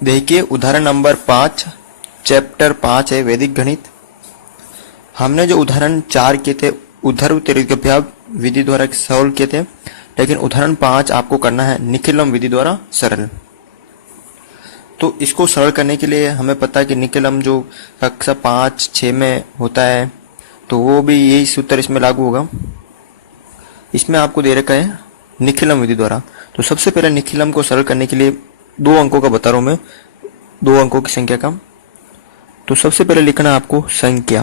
देखिए उदाहरण number 5, chapter 5 है वैदिक गणित। हमने जो उदाहरण 4 किए थे उद्धर त्रिज्याभ्याम विधि द्वारा सॉल्व किए थे, लेकिन उदाहरण 5 आपको करना है निखिलम विधि द्वारा सरल। तो इसको सरल करने के लिए हमें पता है कि निखिलम जो कक्षा 5-6 में होता है, तो वो भी यही सूत्र इसमें लागू होगा। इसमें आपको दे रखा है निखिलम विधि द्वारा। तो सबसे पहले निखिलम को सरल करने के लिए 2 अंकों का बता रहा हूं मैं, 2 अंकों की संख्या का। तो सबसे पहले लिखना है आपको संख्या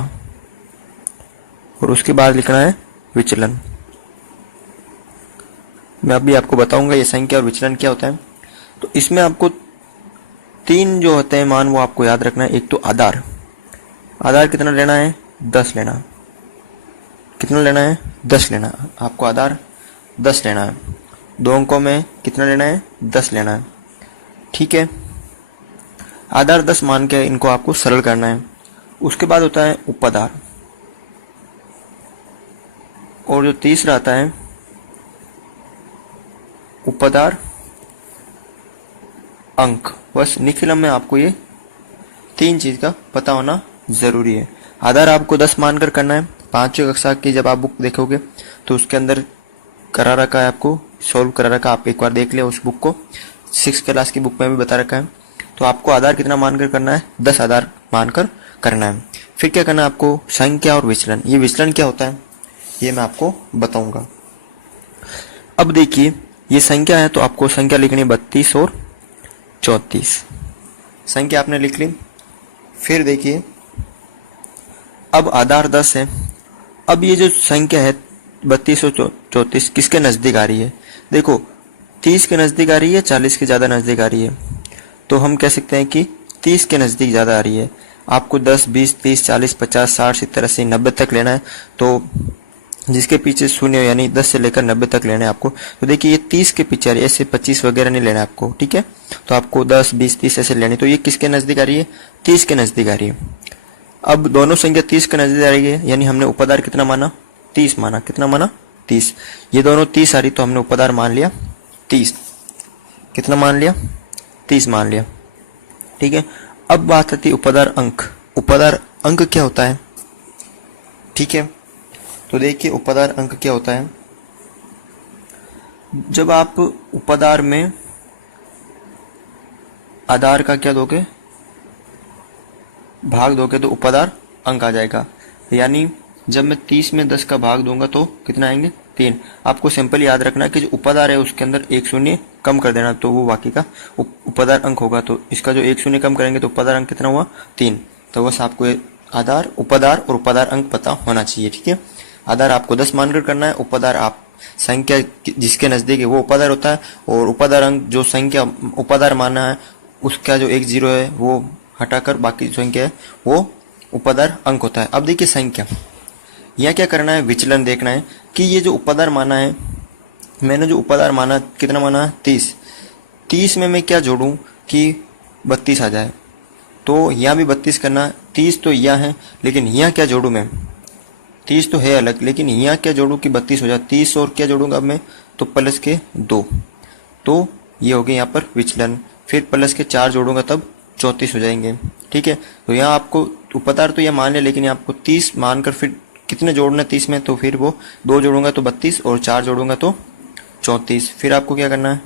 और उसके बाद लिखना है विचलन। मैं अभी आपको बताऊंगा ये संख्या और विचलन क्या होता है। तो इसमें आपको 3 जो होते हैं मान वो आपको याद रखना है। एक तो आधार, आधार कितना लेना है 10 लेना। कितना लेना है 10 लेना। आपको आधार 10 लेना है। 2 अंकों में कितना लेना है 10 लेना है। ठीक है, आधार 10 मान के इनको आपको सरल करना है। उसके बाद होता है उपआधार, और जो तीसरा आता है उपआधार अंक। बस निखिलम में आपको ये 3 चीज का पता होना जरूरी है। आधार आपको 10 मानकर करना है। 5वीं कक्षा की जब आप बुक देखोगे तो उसके अंदर करा रखा है, आपको सॉल्व करा रखा, आप एक बार देख ले उस बुक को। 6 क्लास की बुक में भी बता रखा है। तो आपको आधार कितना मानकर करना है 10 आधार मानकर करना है। फिर क्या करना है आपको संख्या और विचलन। ये विचलन क्या होता है ये मैं आपको बताऊंगा। अब देखिए ये संख्या है तो आपको संख्या लिखनी है 32 और 34। संख्या आपने लिख ली। फिर देखिए अब आधार 10 है। अब ये जो संख्या है 32 और 34 किसके नजदीक आ रही है? देखो 30 के नजदीक आ रही है, 40 के ज्यादा नजदीक आ रही है। तो हम कह सकते हैं कि 30 के नजदीक ज्यादा आ रही है। आपको 10, 20, 30, 40, 50, 60, 70, 80, 90 तक लेना है। तो जिसके पीछे शून्य यानी 10 से लेकर 90 तक लेना है आपको। तो देखिए ये 30 के पीछे आ रही है, ऐसे 25 वगैरह नहीं लेना है आपको। ठीक है, तो आपको 10, 20, 30 ऐसे लेनी। तो ये किसके नजदीक आ रही है 30 के नजदीक आ रही है। अब दोनों संख्या 30 के नजदीक आ रही है, यानी हमने उपआधार कितना माना 30 माना। कितना माना 30। ये दोनों 30 आ रही तो हमने उपआधार मान लिया 30। कितना मान लिया 30 मान लिया। ठीक है, अब बात आती है उपआधार अंक। उपआधार अंक क्या होता है? ठीक है, तो देखिए उपआधार अंक क्या होता है। जब आप उपआधार में आधार का क्या दोगे भाग दोगे तो उपआधार अंक आ जाएगा। यानी जब मैं 30 में 10 का भाग दूंगा तो कितना आएंगे 3। आपको सिंपल याद रखना है कि जो उपआधार है उसके अंदर एक शून्य कम कर देना, तो वो बाकी का उपआधार अंक होगा। तो इसका जो एक शून्य कम करेंगे तो उपआधार अंक कितना हुआ 3। तो बस आपको आधार, उपआधार और उपआधार अंक पता होना चाहिए। ठीक है, आधार आपको 10 मानकर करना है। उपआधार आप संख्या जिसके नजदीक है वो उपआधार होता है, और उपआधार अंक जो संख्या उपआधार माना है उसका जो 1 0 है वो हटाकर बाकी जो संख्या है वो उपआधार अंक होता है। अब देखिए संख्या, यह क्या करना है विचलन देखना है कि ये जो उपआधार माना है, मैंने जो उपआधार माना कितना माना 30। 30 में मैं क्या जोड़ूं कि 32 आ जाए। तो यहाँ भी 32 करना। 30 तो यह है, लेकिन यहाँ क्या जोड़ू मैं 30 तो है अलग, लेकिन यहाँ क्या जोड़ू कि 32 हो जाए। 30 और क्या जोड़ूंगा अब मैं तो प्लस के 2, तो ये हो गए यहाँ पर विचलन। फिर प्लस के 4 जोड़ूंगा तब 34 हो जाएंगे। ठीक है, तो यहाँ आपको उपआधार तो यह मान लिया, लेकिन यहाँ आपको 30 मानकर फिर कितने जोड़ना 30 में, तो फिर वो 2 जोड़ूंगा तो 32 और 4 जोड़ूंगा तो 34। फिर आपको क्या करना है,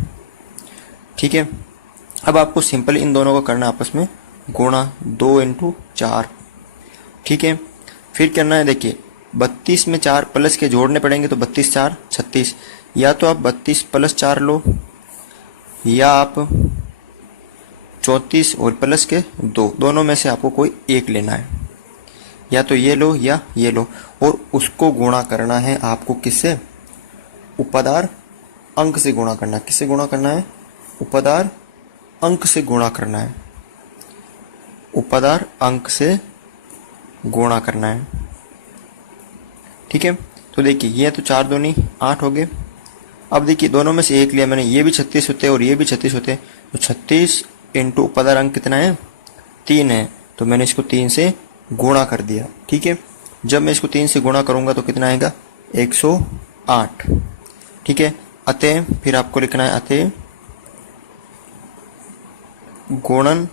ठीक है, अब आपको सिंपल इन दोनों को करना आपस में गुणा 2 × 4। ठीक है, फिर करना है देखिए 32 में 4 प्लस के जोड़ने पड़ेंगे तो 32 4 36। या तो आप 32 + 4 लो, या आप 34 और प्लस के 2, दोनों में से आपको कोई एक लेना है। या तो ये लो या ये लो, और उसको गुणा करना है आपको किससे उपआधार अंक से गुणा करना है। किससे गुणा करना है उपआधार अंक से गुणा करना है। उपआधार अंक से गुणा करना है। ठीक है, तो देखिए ये तो 4 दूनी 8 हो गए। अब देखिए दोनों में से एक लिया मैंने, ये भी 36 होते और ये भी 36 होते, तो 36 × उपआधार अंक कितना है 3 है, तो मैंने इसको 3 से गुणा कर दिया। ठीक है, जब मैं इसको 3 से गुणा करूंगा तो कितना आएगा 108। ठीक है, अतः फिर आपको लिखना है अतः गुणन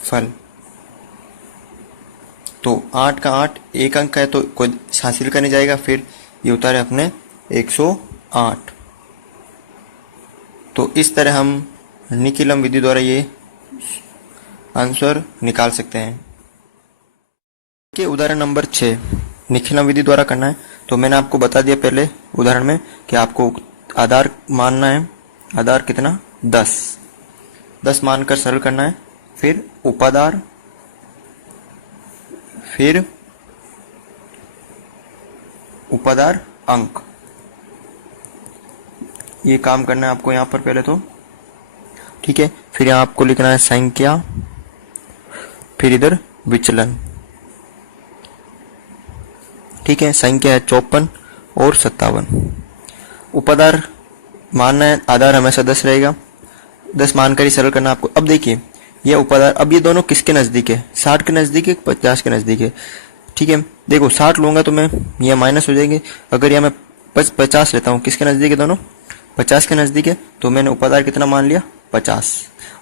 फल। तो 8 का 8 एक अंक है तो कोई हासिल करने जाएगा, फिर ये उतारे अपने 108। तो इस तरह हम निखिलम विधि द्वारा ये आंसर निकाल सकते हैं। कि उदाहरण नंबर 6 निखिलम विधि द्वारा करना है। तो मैंने आपको बता दिया पहले उदाहरण में कि आपको आधार मानना है। आधार कितना 10 मानकर सरल करना है, फिर उपाधार, फिर उपाधार अंक, ये काम करना है आपको यहाँ पर पहले तो, ठीक है। फिर यहाँ आपको लिखना है संख्या, फिर इधर विचलन, ठीक है। संख्या है 54 और 57। उपाधार मानना है, आधार हमेशा 10 रहेगा, 10 मानकर ही सरल करना आपको। अब देखिए ये उपाधार, अब ये दोनों किसके नजदीक है, 60 के नजदीक है, 50 के नजदीक है, ठीक है। देखो 60 लूंगा तो मैं ये माइनस हो जाएंगे, अगर यह मैं 50 लेता हूँ, किसके नजदीक है दोनों, 50 के नजदीक है। तो मैंने उपाधार कितना मान लिया 50।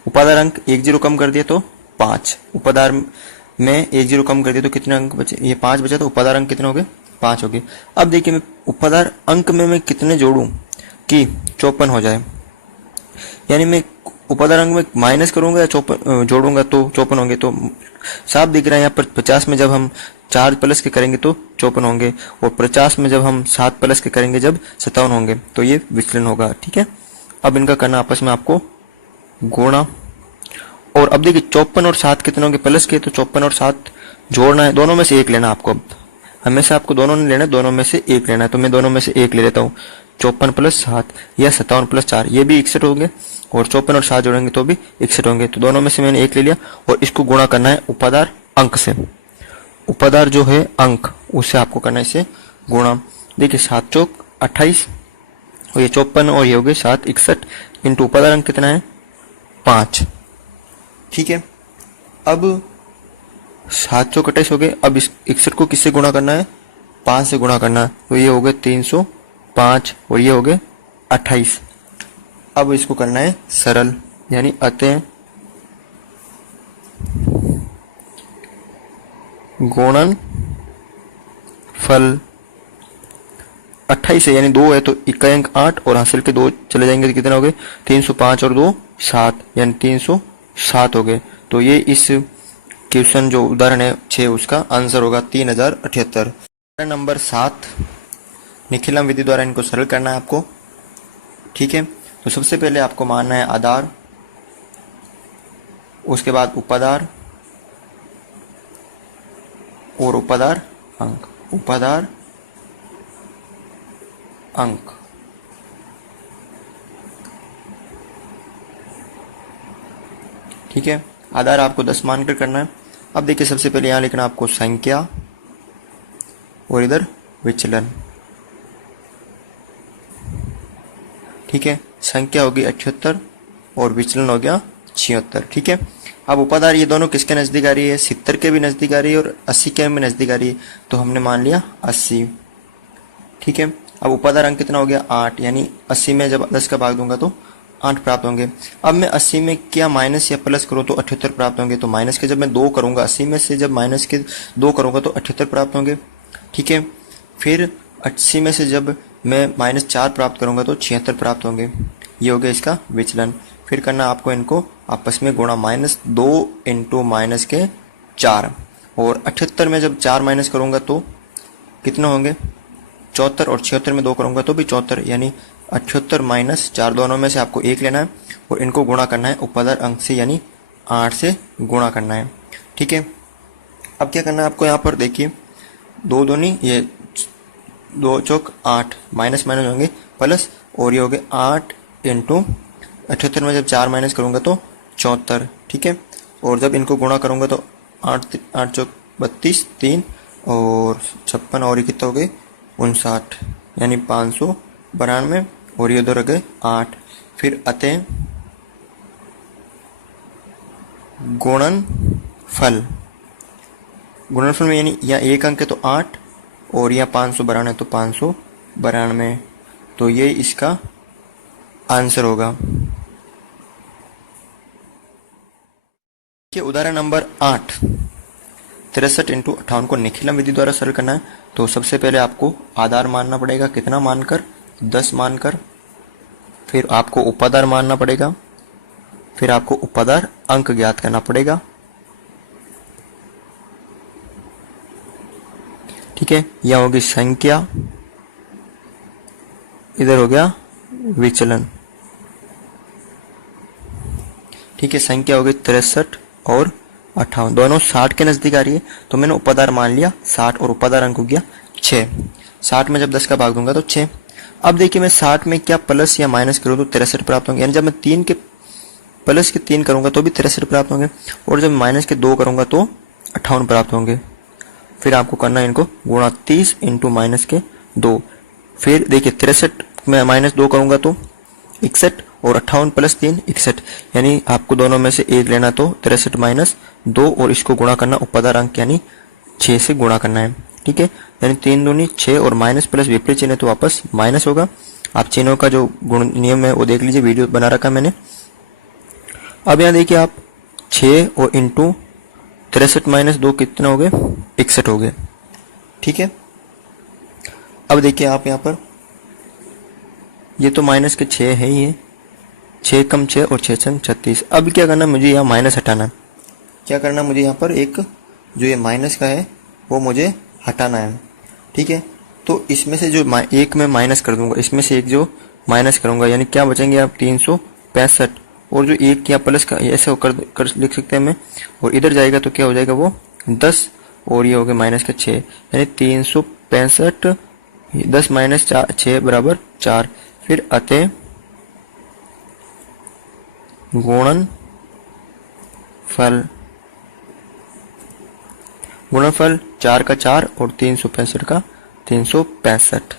उपाधार अंक 1 0 कम कर दिया तो 5। उपाधार में 1 0 कम कर दिया तो कितने अंक बचे, ये 5 बचा, तो उपाधार अंक कितने हो गए 5 हो गए। अब देखिए मैं उपाधार अंक में मैं कितने जोड़ूं कि 54 हो जाए, यानी मैं उपाधार अंक में माइनस करूंगा या जोड़ूंगा तो 54 होंगे। तो साफ दिख रहा है यहाँ पर 50 में जब हम 4 प्लस के करेंगे तो 54 होंगे, और 50 में जब हम 7 प्लस के करेंगे जब 57 होंगे, तो ये विचलन होगा, ठीक है। अब इनका करना आपस में आपको गुणा, और अब देखिए 54 और 7 कितने होंगे प्लस के, तो 54 और 7 जोड़ना है, दोनों में से एक लेना आपको। अब हमेशा आपको दोनों नहीं लेना, दोनों में से एक लेना है, तो मैं दोनों में से एक ले लेता हूँ। 54 प्लस 7 या 57 प्लस 4, ये भी 61 होंगे, और 54 और 7 जोड़ेंगे तो भी 61 होंगे। तो दोनों में से मैंने एक ले लिया, और इसको गुणा करना है उपाधार अंक से। उपाधार जो है अंक, उससे आपको करना है इसे गुणा। देखिए 7 चौक 28, और ये 54 और ये हो गए 7 61, इंटू उपाधार अंक कितना है 5, ठीक है। अब 7 चौक 28 हो गए, अब इस 61 को किससे गुणा करना है 5 से गुणा करना है, तो ये हो गए 305, और ये हो गए 28। अब इसको करना है सरल, यानी अतः गुणन फल 28 है, यानी 2 है तो इक्का अंक 8, और हासिल के 2 चले जाएंगे तो कितना हो गए 305 और 2 7, यानी 307 हो गए। तो ये इस क्वेश्चन जो उदाहरण है 6 उसका आंसर होगा 3078। उदाहरण नंबर 7 निखिलम विधि द्वारा इनको सरल करना है आपको, ठीक है। तो सबसे पहले आपको मानना है आधार, उसके बाद उपाधार और उपाधार अंक, उपाधार अंक, ठीक है। आधार आपको 10 मानकर करना है। अब देखिए सबसे पहले यहां लिखना आपको संख्या, और इधर विचलन, ठीक है। संख्या होगी 78 और विचलन हो गया 76, ठीक है। अब उपाधार ये दोनों किसके नजदीक आ रही है, 70 के भी नजदीक आ रही है और 80 के भी नजदीक आ रही है, तो हमने मान लिया 80, ठीक है। अब उपाधार अंक कितना हो गया 8, यानी 80 में जब 10 का भाग दूंगा तो 8 प्राप्त होंगे। अब मैं 80 में क्या माइनस या प्लस करूं तो 78 प्राप्त होंगे। तो माइनस के जब मैं 2 करूंगा, 80 में से जब माइनस के 2 करूंगा तो 78 प्राप्त होंगे, ठीक है। फिर 80 में से जब मैं -4 प्राप्त करूंगा तो 76 प्राप्त होंगे। ये हो गया इसका विचलन। फिर करना आपको इनको आपस में गुणा, -2 इंटू -4, और 78 में जब 4 माइनस करूंगा तो कितना होंगे 74, और 76 में 2 करूंगा तो भी 74, यानी 78 - 4, दोनों में से आपको एक लेना है और इनको गुणा करना है उपाधार अंक से, यानी 8 से गुणा करना है, ठीक है। अब क्या करना है आपको, यहाँ पर देखिए 2 दूनी ये 2 चौक 8, माइनस माइनस होंगे प्लस, और ये हो गए 8 इंटू 78 में जब 4 माइनस करूंगा तो 74, ठीक है। और जब इनको गुणा करूंगा तो 8 चौक 32, 3 और 56, और ये कितना हो गए 59, यानी 592, और ये उधर गए 8। फिर अतः गुणनफल, गुणनफल में यानी यहाँ एक अंक है तो 8, और यहाँ 592 तो 592, तो ये इसका आंसर होगा। देखिए उदाहरण नंबर 8, 63 इंटू 58 को निखिलम विधि द्वारा सरल करना है। तो सबसे पहले आपको आधार मानना पड़ेगा, कितना मानकर, 10 मानकर। फिर आपको उपाधार मानना पड़ेगा, फिर आपको उपाधार अंक ज्ञात करना पड़ेगा। ठीक है, यह होगी संख्या, इधर हो गया विचलन। ठीक है, संख्या होगी 63 और 58, दोनों 60 के नजदीक आ रही है। तो मैंने उपाधार मान लिया 60 और उपाधार अंक हो गया 6। 60 में जब 10 का भाग दूंगा तो 6। अब देखिए मैं 60 में क्या प्लस या माइनस करूँ तो 63 प्राप्त होंगे, यानी जब मैं 3 के प्लस के 3 करूंगा तो भी 63 प्राप्त होंगे, और जब माइनस के 2 करूंगा तो 58 प्राप्त होंगे। फिर आपको करना है इनको गुणा 30 इंटू माइनस के 2। फिर देखिए 63 में माइनस 2 करूंगा तो 61, और 58 प्लस 3 61, यानी आपको दोनों में से एक लेना, तो 63 माइनस 2 और इसको गुणा करना उपाधार अंक यानी 6 से गुणा करना है। ठीक है, यानी 3 दूनी 6 और माइनस प्लस विपरीत चिन्ह तो वापस माइनस होगा। आप चिन्हों का जो गुण नियम है वो देख लीजिए, वीडियो बना रखा मैंने। अब यहाँ देखिए आप 6 और इंटू 63 माइनस 2 कितने हो गए, 61 हो गए। ठीक है, अब देखिए आप यहाँ पर ये तो माइनस के 6 है ही है, 6 कम 6 और 6 छंग 36। अब क्या करना, मुझे यहाँ माइनस हटाना है। क्या करना मुझे यहाँ पर, एक जो ये माइनस का है वो मुझे हटाना है। ठीक है, तो इसमें से जो एक मैं माइनस कर दूंगा, इसमें से एक जो माइनस करूंगा, यानी क्या बचेंगे आप 365, और जो एक या प्लस का ऐसे कर लिख सकते हैं मैं, और इधर जाएगा तो क्या हो जाएगा वो 10, और ये हो गया माइनस का 6, यानी 365, 10 माइनस 6 बराबर 4। फिर अतः गुणनफल 4 का 4 और 365 का 365।